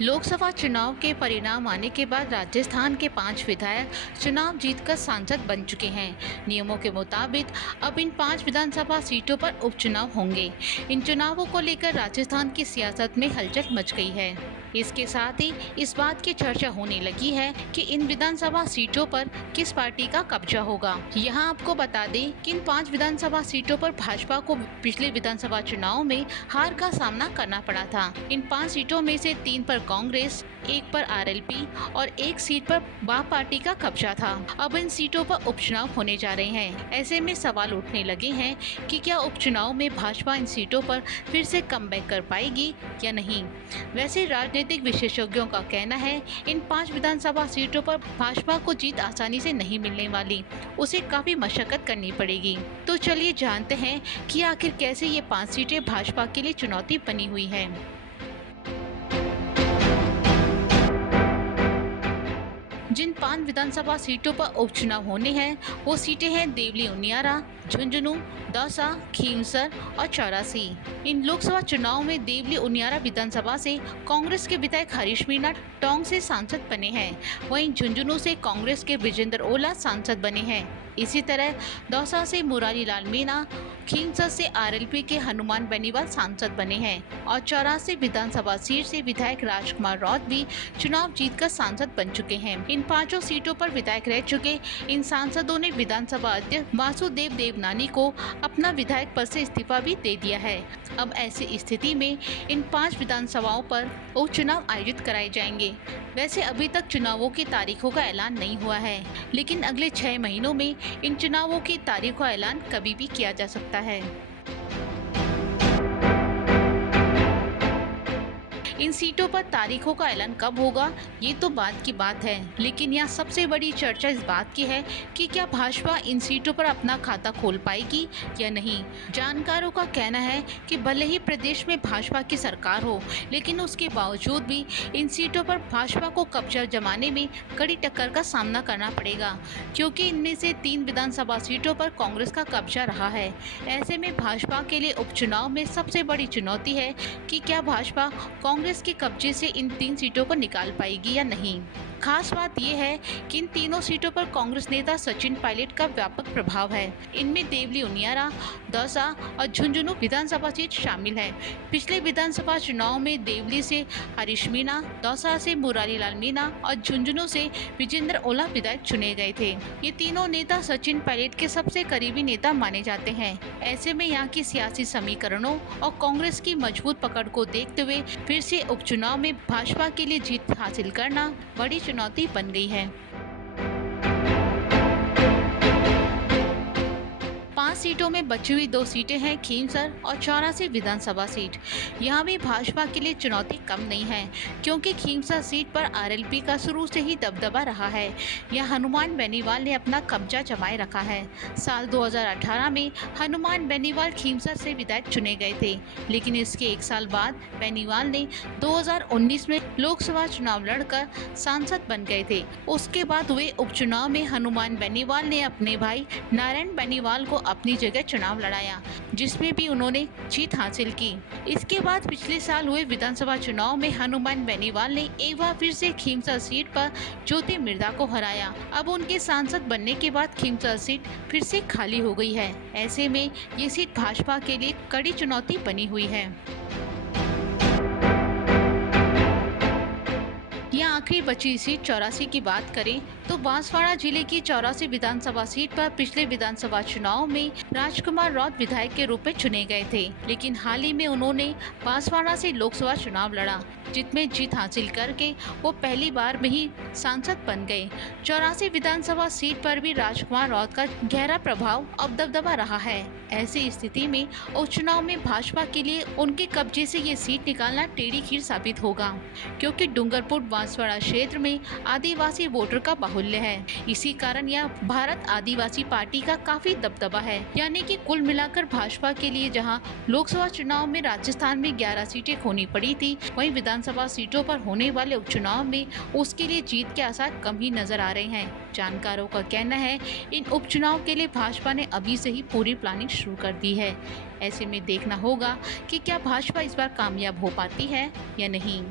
लोकसभा चुनाव के परिणाम आने के बाद राजस्थान के 5 विधायक चुनाव जीतकर सांसद बन चुके हैं। नियमों के मुताबिक अब इन 5 विधानसभा सीटों पर उपचुनाव होंगे। इन चुनावों को लेकर राजस्थान की सियासत में हलचल मच गई है। इसके साथ ही इस बात की चर्चा होने लगी है कि इन विधानसभा सीटों पर किस पार्टी का कब्जा होगा। यहाँ आपको बता दें कि इन 5 विधानसभा सीटों पर भाजपा को पिछले विधानसभा चुनाव में हार का सामना करना पड़ा था। इन 5 सीटों में से 3 पर कांग्रेस, 1 पर आरएलपी और 1 सीट पर वाम पार्टी का कब्जा था। अब इन सीटों पर उपचुनाव होने जा रहे हैं। ऐसे में सवाल उठने लगे हैं कि क्या उपचुनाव में भाजपा इन सीटों पर फिर से कमबैक कर पाएगी या नहीं। वैसे राजनीतिक विशेषज्ञों का कहना है इन 5 विधानसभा सीटों पर भाजपा को जीत आसानी से नहीं मिलने वाली, उसे काफी मशक्कत करनी पड़ेगी। तो चलिए जानते हैं कि आखिर कैसे ये 5 सीटें भाजपा के लिए चुनौती बनी हुई है। जिन 5 विधानसभा सीटों पर उपचुनाव होने हैं वो सीटें हैं देवली उनियारा, झुंझुनू, दौसा, खींवसर और चौरासी। इन लोकसभा चुनाव में देवली उनियारा विधानसभा से कांग्रेस के विधायक हरीश मीणा टोंक से सांसद बने हैं। वहीं झुंझुनू से कांग्रेस के विजेंद्र ओला सांसद बने हैं। इसी तरह दौसा से मुरारी लाल मीणा, खींवसर से आरएलपी के हनुमान बेनीवाल सांसद बने हैं और चौरासी विधानसभा सीट से विधायक राजकुमार रौत भी चुनाव जीतकर सांसद बन चुके हैं। इन 5 सीटों पर विधायक रह चुके इन सांसदों ने विधानसभा अध्यक्ष वासुदेव देवनानी को अपना विधायक पद से इस्तीफा भी दे दिया है। अब ऐसी स्थिति में इन 5 विधानसभाओं पर उपचुनाव आयोजित कराए जाएंगे। वैसे अभी तक चुनावों की तारीखों का ऐलान नहीं हुआ है, लेकिन अगले 6 महीनों में इन चुनावों की तारीख का ऐलान कभी भी किया जा सकता है। इन सीटों पर तारीखों का ऐलान कब होगा ये तो बाद की बात है, लेकिन यहाँ सबसे बड़ी चर्चा इस बात की है कि क्या भाजपा इन सीटों पर अपना खाता खोल पाएगी या नहीं। जानकारों का कहना है कि भले ही प्रदेश में भाजपा की सरकार हो, लेकिन उसके बावजूद भी इन सीटों पर भाजपा को कब्जा जमाने में कड़ी टक्कर का सामना करना पड़ेगा, क्योंकि इनमें से 3 विधानसभा सीटों पर कांग्रेस का कब्जा रहा है। ऐसे में भाजपा के लिए उपचुनाव में सबसे बड़ी चुनौती है कि क्या भाजपा कांग्रेस के कब्जे से इन 3 सीटों को निकाल पाएगी या नहीं। खास बात यह है कि इन तीनों सीटों पर कांग्रेस नेता सचिन पायलट का व्यापक प्रभाव है। इनमें देवली उनियारा, दौसा और झुंझुनू विधानसभा सीट शामिल है। पिछले विधानसभा चुनाव में देवली से हरीश मीणा, दौसा से मुरारी लाल मीणा और झुंझुनू से विजेंद्र ओला विधायक चुने गए थे। ये तीनों नेता सचिन पायलट के सबसे करीबी नेता माने जाते हैं। ऐसे में यहाँ की सियासी समीकरणों और कांग्रेस की मजबूत पकड़ को देखते हुए फिर से उपचुनाव में भाजपा के लिए जीत हासिल करना बड़ी चुनौती बन गई है। 5 सीटों में बची हुई 2 सीटें हैं खींवसर और चौरासी विधानसभा सीट। यहाँ भी भाजपा के लिए चुनौती कम नहीं है, क्योंकि खींवसर सीट पर आरएलपी का शुरू से ही दबदबा रहा है। यहाँ हनुमान बेनीवाल ने अपना कब्जा जमाए रखा है। साल 2018 में हनुमान बेनीवाल खींवसर से विधायक चुने गए थे, लेकिन इसके 1 साल बाद बेनीवाल ने 2019 में लोकसभा चुनाव लड़कर सांसद बन गए थे। उसके बाद हुए उपचुनाव में हनुमान बेनीवाल ने अपने भाई नारायण बेनीवाल को अपनी जगह चुनाव लड़ाया, जिसमें भी उन्होंने जीत हासिल की। इसके बाद पिछले साल हुए विधानसभा चुनाव में हनुमान बेनीवाल ने एक बार फिर से खींवसर सीट पर ज्योति मिर्धा को हराया। अब उनके सांसद बनने के बाद खींवसर सीट फिर से खाली हो गई है। ऐसे में ये सीट भाजपा के लिए कड़ी चुनौती बनी हुई है। यहाँ आखिरी बची सीट चौरासी की बात करें तो बांसवाड़ा जिले की चौरासी विधानसभा सीट पर पिछले विधानसभा चुनाव में राजकुमार रौत विधायक के रूप में चुने गए थे, लेकिन हाल ही में उन्होंने बांसवाड़ा से लोकसभा चुनाव लड़ा, जिसमें जीत हासिल करके वो पहली बार में ही सांसद बन गए। चौरासी विधानसभा सीट पर भी राजकुमार रौत का गहरा प्रभाव और दबदबा रहा है। ऐसी स्थिति में उपचुनाव में भाजपा के लिए उनके कब्जे से ये सीट निकालना टेढ़ी खीर साबित होगा, क्योंकि डूंगरपुर बांसवाड़ा क्षेत्र में आदिवासी वोटर का बाहुल्य है। इसी कारण यह भारत आदिवासी पार्टी का काफी दबदबा है। यानी कि कुल मिलाकर भाजपा के लिए जहां लोकसभा चुनाव में राजस्थान में 11 सीटें खोनी पड़ी थी, वहीं विधानसभा सीटों पर होने वाले उपचुनाव में उसके लिए जीत के आसार कम ही नजर आ रहे हैं। जानकारों का कहना है इन उपचुनाव के लिए भाजपा ने अभी से ही पूरी प्लानिंग शुरू कर दी है। ऐसे में देखना होगा कि क्या भाजपा इस बार कामयाब हो पाती है या नहीं।